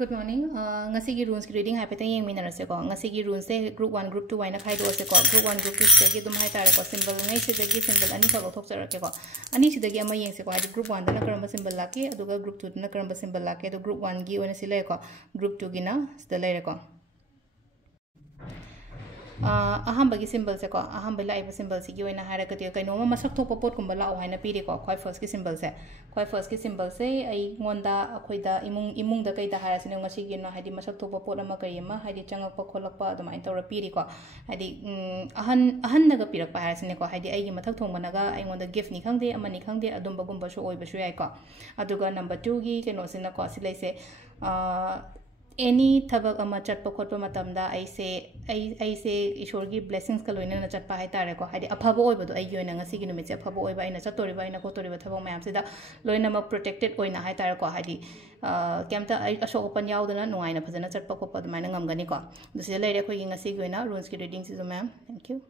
Good morning. Ngasigi rules ki reading happy thing mina rase ko. Ngasigi rules se group 1 group 2 waina khai do se ko. Group 1 group 2 se gi dum hai tare ko symbol ngai se dagi symbol ani ko thok chara ke ko. Ani se dagi ama yeng se ko adi group 1 da na karamba symbol la ke aduga group 2 da na karamba symbol la ke do group 1 gi oina sile ko group 2 gi na sta lai re ko. Aham bagi symbol se ko aham bela iba symbol si gi oina hara ka ti kai no ma masak thok popot kum bala haina pi ri ko khoi first ki symbol se khoi first ki symbol se ai ngonda akhoi da imung da kai da hara sine ngasi gi no haidi masak thok popot ama kai ma haidi changak pa kholak pa aduma in tora pi ri ko haidi ahan naga pirak pa hara sine ko haidi ai gi mathak thong managa ai ngonda gift ni khangde ama ni khangde adum bagum ba shu oi ba shu yai ko aduga number 2 gi keno sina ko silai se any thabak ama chatpa khotpa matamda aise ishor gi blessings ka loina na chatpa hai tare ko hadi aphabo oi bodo ai yoina ngasi gi numit se aphabo oi ba ina chatori ba ina ko tori ba thabak mayam se da loina ma protected oina hai tare ko hadi kemta ai ashok open yaudana nuaina phajana chatpa khotpa maina ngamgani ko duse leire khoi gi ngasi gi oina rules ki reading si zo ma'am. Thank you.